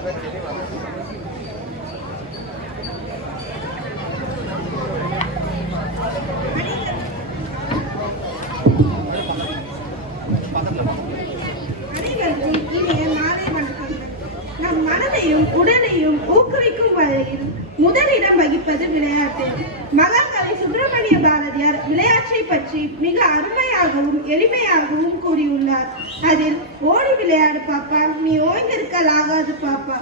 நம் மனதையும் உடலையும் ஊக்குவிக்கும் வகையில் முதலிடம் வகிப்பது விளையாட்டு. மகாகவி சுப்பிரமணிய பாரதியார் விளையாட்டை பற்றி மிக அருமையாகவும் எளிமையாகவும் கூறியுள்ளார். அதில் ஓடி விளையாடு பாப்பா, நீ ஓய்ந்திருக்கலாகாது பாப்பா,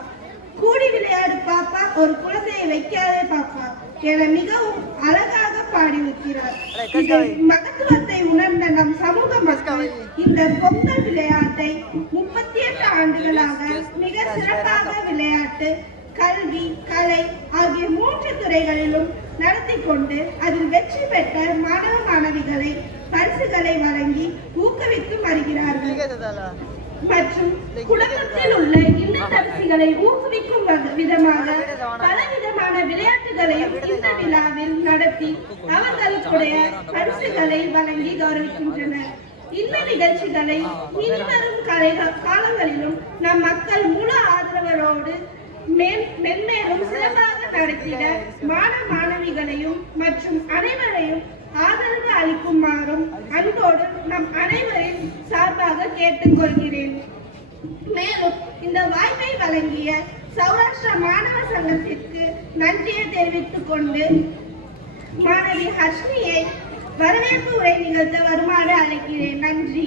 கூடி விளையாடு பாப்பா, ஒரு குழந்தையை வைக்காதே பாப்பா என மிகவும் அழகாக பாடியிருக்கிறார். மகத்துவத்தை உணர்ந்த நம் சமூக மக்கள் இந்த பொங்கல் விளையாட்டை 38 ஆண்டுகளாக மிக சிறப்பாக விளையாட்டு, கல்வி, கலை ஆகிய 3 துறைகளிலும் நடத்தி கொண்டு அதில் வெற்றி பெற்ற மாணவ மாணவிகளை பரிசுகளை வழங்கி ஊக்குவித்து வருகிறார்கள். மற்றும் குடும்பத்தில் உள்ள இல்லத்தரசிகளை ஊக்குவிக்கும் விதமாக பலவிதமான விளையாட்டுகளையும் இந்த விழாவில் நடத்தி அவர்களுடைய பரிசுகளை வழங்கி கௌரவிக்கின்றனர். இந்த நிகழ்ச்சிகளை இனிவரும் காலங்களிலும் நம் மக்கள் முழு ஆதரவோடு மென்மேலும் சிறப்பாக நடத்திட மாணவ மாணவிகளையும் மற்றும் அனைவரையும் ஆதரவு அளிக்குமாறும் அன்போடு நம் அனைவரின் சார்பாக கேட்டுக்கொள்கிறேன். மேலும் இந்த வாய்ப்பை வழங்கிய சௌராஷ்டிரா மாணவ சங்கத்திற்கு நன்றியை தெரிவித்துக் கொண்டு மாணவி ஹர்ஷினியை வரவேற்பு உரை நிகழ்த்த வருமாறு அழைக்கிறேன். நன்றி.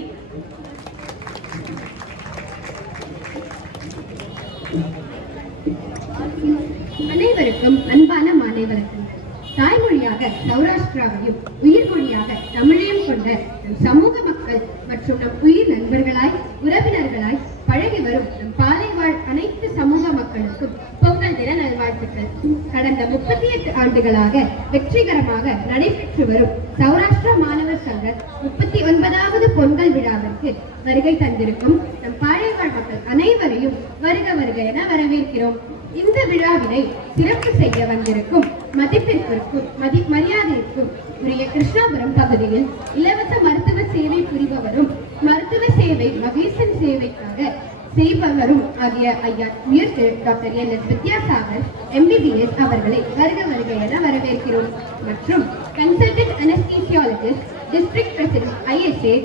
அனைவருக்கும் அன்பான மாலை வணக்கம். தாய்மொழியாக சௌராஷ்டிராவையும் உயிர் மொழியாக தமிழையும் கொண்ட நம் சமூக மக்கள் மற்றும் நம் உயிர் நண்பர்களாய் உறவினர்களாய் பழகி வரும் நம் பாலைவாழ் அனைத்து சமூக மக்களுக்கும் பொங்கல் தின நல்வாழ்த்துக்கள். கடந்த 38 ஆண்டுகளாக வெற்றிகரமாக நடைபெற்று வரும் சௌராஷ்டிரா மாணவர் சங்க 39வது பொங்கல் விழாவிற்கு வருகை தந்திருக்கும் நம் பாலைவாழ் மக்கள் அனைவரையும் வருக வருக என வரவேற்கிறோம். இந்த விழாவினை சிறப்பு செய்ய வந்திருக்கும் மதிப்பிற்கும் மரியாதைக்கும் உரிய கிருஷ்ணாபுரம் பகுதியில் இலவச மருத்துவ சேவை புரிபவரும் மருத்துவ சேவை மகேசன் சேவைக்காக செய்பவரும் ஆகிய ஐயா உயர் Thiru doctor N S. Vidyasagar MBBS அவர்களை வருக வருக என வரவேற்கிறோம். மற்றும் consultant anaesthesiologist district president ISA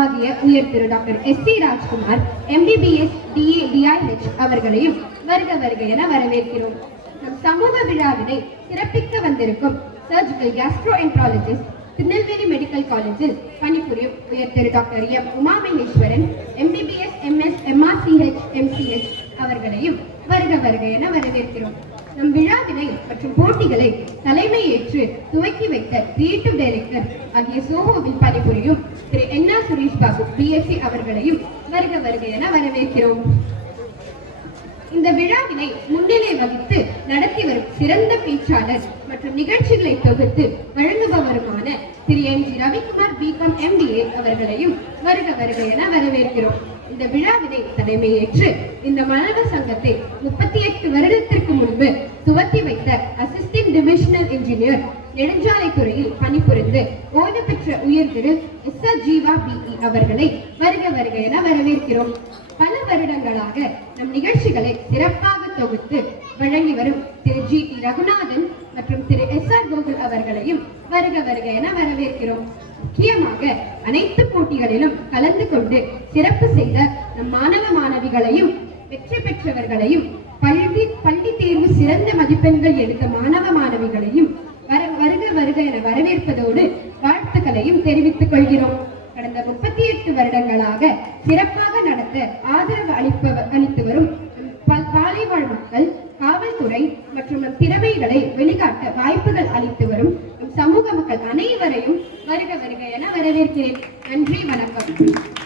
ஆகிய உயர் Thiru doctor S.C. Rajkumar MBBS DIH அவர்களையும் வருக வருக என வரவேற்கிறோம். நம் சமூக விழாவினை சிறப்பிக்க வந்திருக்கும் சர்ஜிக்கல் கேஸ்ட்ரோஎன்ட்ராலஜிஸ்ட் திருநெல்வேலி மெடிக்கல் காலேஜில் பணிபுரியும் உயர் Thiru doctor M Umamaheswaran MBBS MS MRCH MCH அவர்களையும் வருக வருக என வரவேற்கிறோம். நம் விழாவினை மற்றும் போட்டிகளை தலைமை ஏற்று துவக்கி வைத்த கிரியேட்டிவ் டைரக்டர் ஆகிய சோஹோவில் பணிபுரியும் திரு N.R. சுரேஷ் பாபு BSc அவர்களையும் வருக வருக என வரவேற்கிறோம். இந்த விழாவினை முன்னிலை வகித்து நடத்தி வரும் சிறந்த பேச்சாளர் மற்றும் நிகழ்ச்சிகளை தொகுத்து வழங்குபவருமான திரு M.G. ரவிக்குமார் BCom MBA அவர்களையும் வருக வருக என வரவேற்கிறோம். இந்த விழாவினை தலைமையேற்று இந்த மாணவர் சங்கத்தை 38 வருடத்திற்கு முன்பு துவக்கி வைத்த அசிஸ்டன்ட் டிவிஷனல் இன்ஜினியர் நெடுஞ்சாலைத்துறையில் பணிபுரிந்து ஓய்வு பெற்ற உயர் திரு S.R. ஜீவா BE அவர்களை வருக வருக என வரவேற்கிறோம். பல வருடங்களாக நம் நிகழ்ச்சிகளை சிறப்பாக தொகுத்து வழங்கி வரும் திரு G.T. ரகுநாதன் மற்றும் திரு S.R. கோகுல் அவர்களையும் வருக வருக என வரவேற்கிறோம். முக்கியமாக அனைத்து போட்டிகளிலும் கலந்து கொண்டு சிறப்பு செய்த நம் மாணவ மாணவிகளையும் வெற்றி பெற்றவர்களையும் பள்ளி தேர்வு சிறந்த மதிப்பெண்கள் எடுத்த மாணவ மாணவிகளையும் வருக வருக என வரவேற்பதோடு வாழ்த்துக்களையும் தெரிவித்துக் கொள்கிறோம். கடந்த 38 வருடங்களாக சிறப்பாக நடத்த ஆதரவு அளித்து வரும் பாலைவாழ் மக்கள், காவல்துறை மற்றும் நம் திறமைகளை வெளிக்காட்ட வாய்ப்புகள் அளித்து வரும் நம் சமூக மக்கள் அனைவரையும் வருக வருக என வரவேற்கிறேன். நன்றி, வணக்கம்.